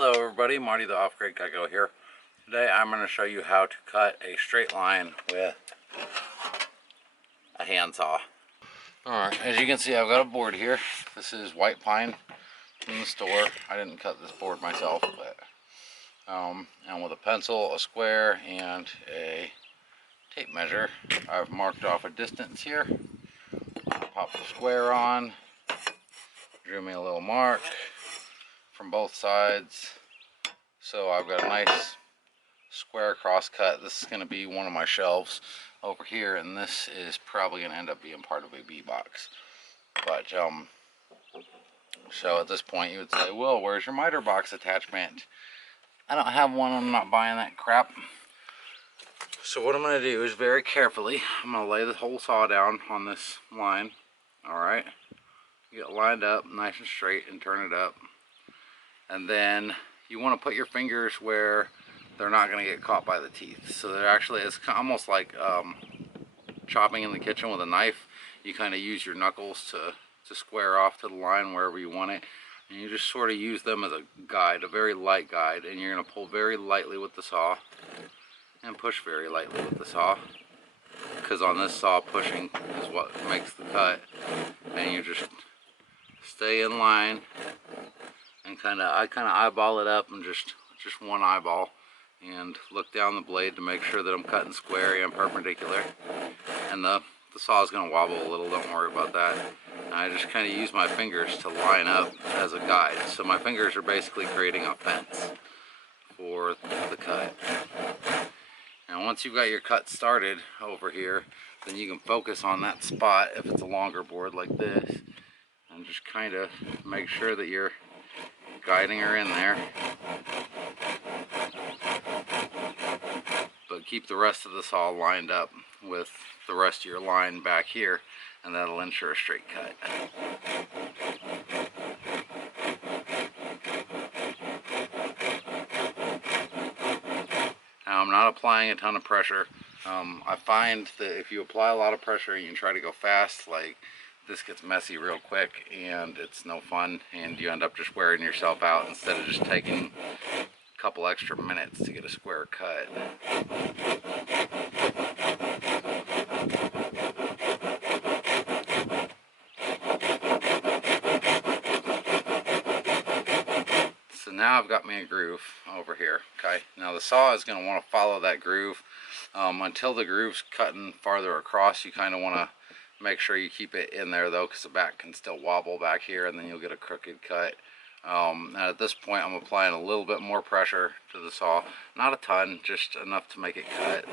Hello everybody, Marty the Off-Grid Gecko here. Today I'm going to show you how to cut a straight line with a handsaw. Alright, as you can see I've got a board here. This is white pine from the store. I didn't cut this board myself, but and with a pencil, a square, and a tape measure, I've marked off a distance here. Pop the square on, drew me a little mark from both sides. So I've got a nice square cross cut. This is going to be one of my shelves over here, and this is probably going to end up being part of a B box. But so at this point you would say, well, where's your miter box attachment? I don't have one. I'm not buying that crap. So what I'm going to do is very carefully, I'm going to lay the whole saw down on this line. Alright, get it lined up nice and straight and turn it up, and then you want to put your fingers where they're not going to get caught by the teeth. So they're actually, it's almost like chopping in the kitchen with a knife. You kind of use your knuckles to square off to the line wherever you want it. And you just sort of use them as a guide, a very light guide. And you're going to pull very lightly with the saw and push very lightly with the saw. Because on this saw, pushing is what makes the cut. And you just stay in line. And I kind of eyeball it up, and just one eyeball, and look down the blade to make sure that I'm cutting square and perpendicular. And the saw is going to wobble a little, don't worry about that. And I just kind of use my fingers to line up as a guide. So my fingers are basically creating a fence for the cut. And once you've got your cut started over here, then you can focus on that spot if it's a longer board like this, and just kind of make sure that you're guiding her in there, but keep the rest of the saw lined up with the rest of your line back here, and that'll ensure a straight cut. Now I'm not applying a ton of pressure. I find that if you apply a lot of pressure and you try to go fast, like, this gets messy real quick and it's no fun, and you end up just wearing yourself out instead of just taking a couple extra minutes to get a square cut. So now I've got me a groove over here. Okay, now the saw is going to want to follow that groove until the groove's cutting farther across. You kind of want to make sure you keep it in there though, because the back can still wobble back here and then you'll get a crooked cut. And at this point I'm applying a little bit more pressure to the saw. Not a ton, just enough to make it cut.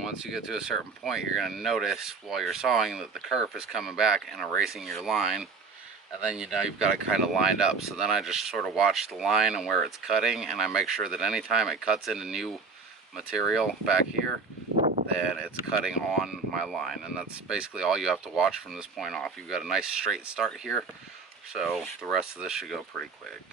Once you get to a certain point, you're going to notice while you're sawing that the kerf is coming back and erasing your line, and then you know you've got it kind of lined up. So then I just sort of watch the line and where it's cutting, and I make sure that anytime it cuts into new material back here, then it's cutting on my line. And that's basically all you have to watch from this point off. You've got a nice straight start here, so the rest of this should go pretty quick.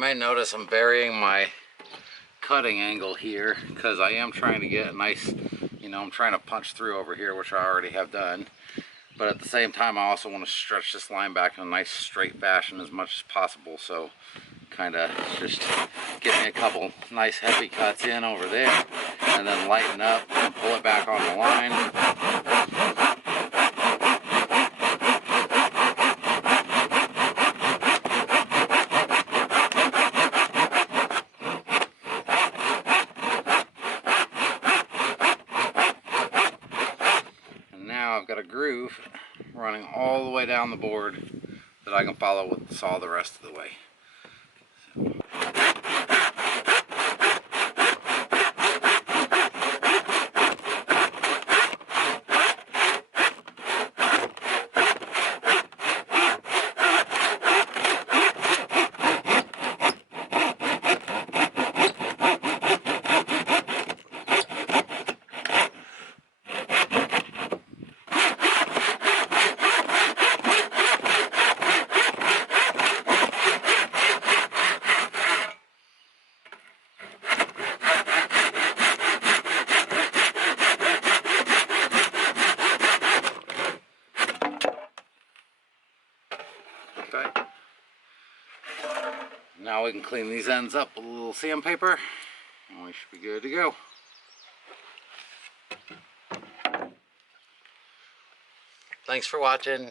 may notice I'm varying my cutting angle here because I am trying to get a nice, I'm trying to punch through over here, which I already have done. But at the same time, I also want to stretch this line back in a nice straight fashion as much as possible. So kind of just get me a couple nice heavy cuts in over there and then lighten up and pull it back on the line. I've got a groove running all the way down the board that I can follow with the saw the rest of the way. Okay. Now we can clean these ends up with a little sandpaper and we should be good to go. Thanks for watching.